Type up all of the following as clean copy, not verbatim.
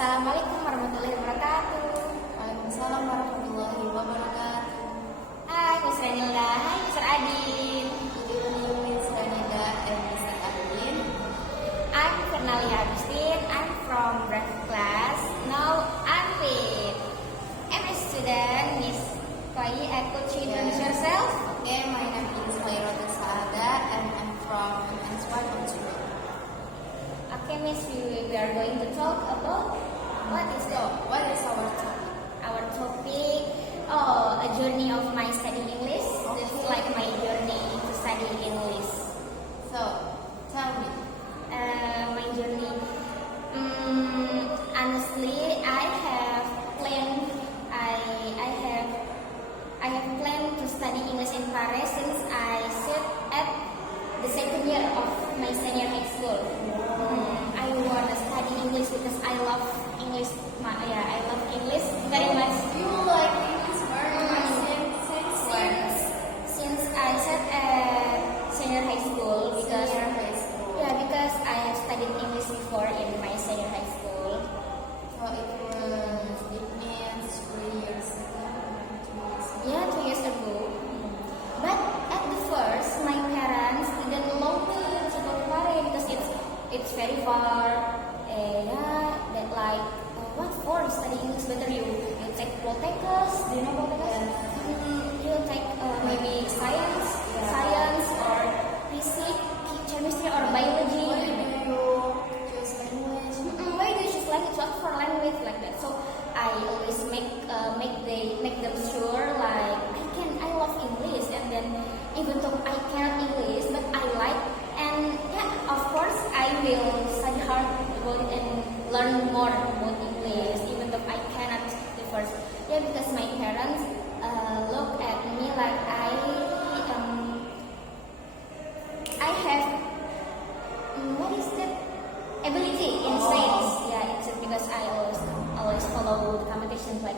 Assalamualaikum warahmatullahi wabarakatuh. Waalaikumsalam warahmatullahi wabarakatuh. Hai Miss Renilda, hai Mr. Adin. Good evening, Miss Renida and Mr. Adin. I'm Fernalia Agustin. I'm from Graphic class. Now I'm with MS student Miss Koi. Could you introduce yourself? Okay, my name is Khairul Saada and I'm from MS1 Onsudo. Okay, Miss, we are going to talk about what is What is our topic? our topic. Oh, a journey of my study English. This is like my journey to study English. So, tell me. My journey. Honestly, I have planned. I have planned to study English in Paris since I sit at the second year of my senior high school. I wanna study English because I love English. I love English very much. You like English very much since when? Since I sat at senior high school because Senior high school. because I have studied English before in my senior high school. So it means 3 years ago. 2 years ago. Yeah, 2 years ago. But at the first, my parents didn't allow me to go to Paris because it's very far. That like what for study English? Better you take Protecus. Do you know Protecus? You take maybe science or physics, chemistry or biology. Why do you choose language? Why do you choose language? What for language like that? So I always make them sure like I love English, and then even though I cannot English but I like, and of course I will study hard about it and learn more about English even though I cannot the first. Because my parents look at me like I have what is that ability in science. It's because I always follow competitions like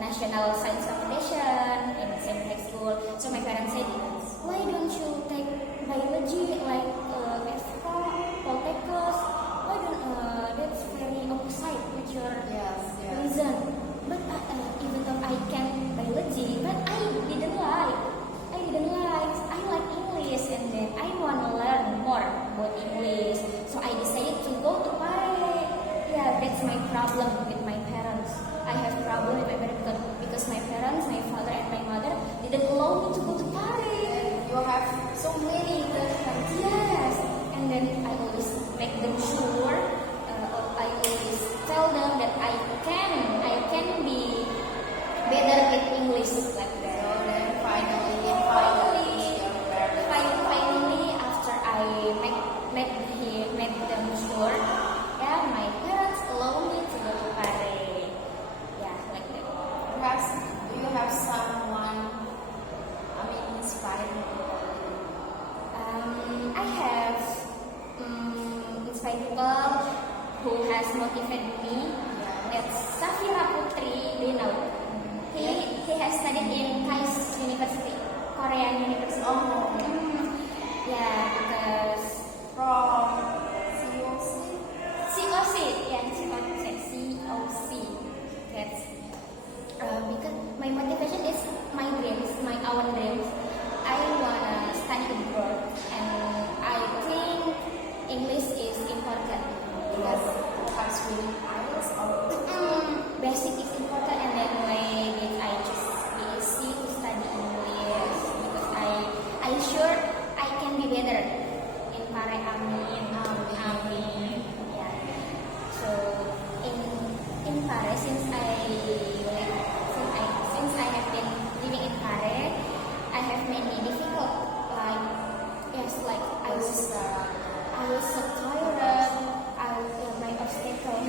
national science competition in same high school. So my parents said, why don't you take biology like FK, Poltekkes? Why don't that's very opposite with your reason. But even though I can biology, but I didn't like. I like English, and then I want to learn more about English. So I decided to go to Paris. That's my problem with my parents. I have problem with my parents because my parents, my father and my mother didn't allow me to go to Paris. You have so many different. Yes, and then I always make them sure. I always tell them that I can be better with English like that. So then finally, Finally, after I make them sure, my parents allow me to go to Paris. Like that. perhaps do you have someone, inspired you? I have inspired people who has motivated me. That's Safira Putri Denau. He has studied in KAIST University, Korean University. Because From COC? COC. That's because my motivation is my dreams, my own dreams. I wanna study abroad, and I think English is important because Perhaps reading IELTS or basic is important, and then why did I choose BSc to study English? Because I sure I can be better in Paris. Amin. So in Paris, since I have been living in Paris, I have many difficult like I was so tired. My obstacle.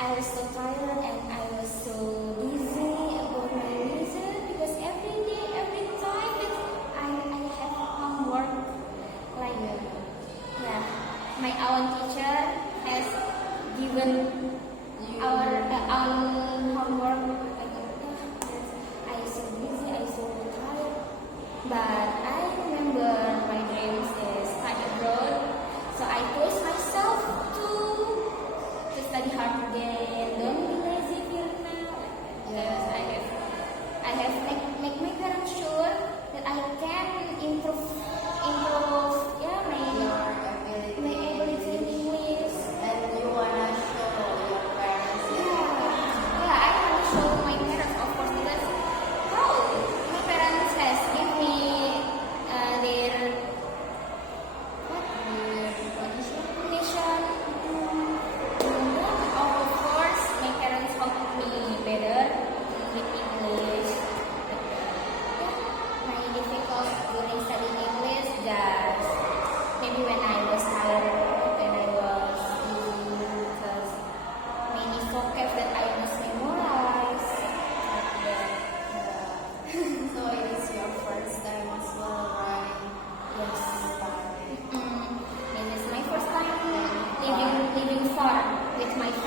I was so tired and I was so busy about my reason because every day, every time that I have homework like my own teacher has given our own homework. I so busy, I so tired. But I remember my dreams is study abroad, so I push myself to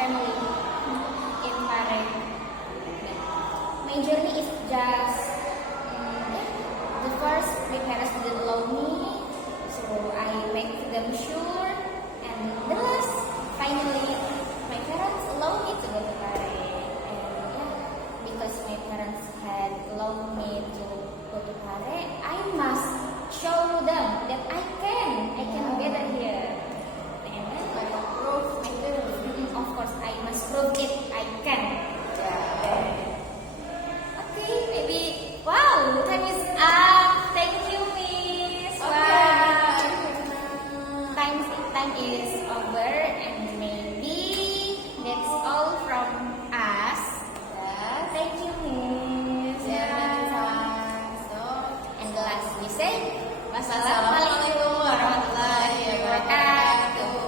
family in Pare. My journey is just the first my parents didn't allow me, so I make them sure, and the last finally my parents allow me to go to Pare, and because my parents had allowed me to go to Pare, I must show them that I can get here. And Like a proof material. of course, I must prove it. I can. Okay, maybe. Wow, time is up. Thank you, Miss. Wow. Time is over, and maybe that's all from us. Yes. Thank you, Miss. So, And the last we say, Wassalamualaikum warahmatullahi wabarakatuh.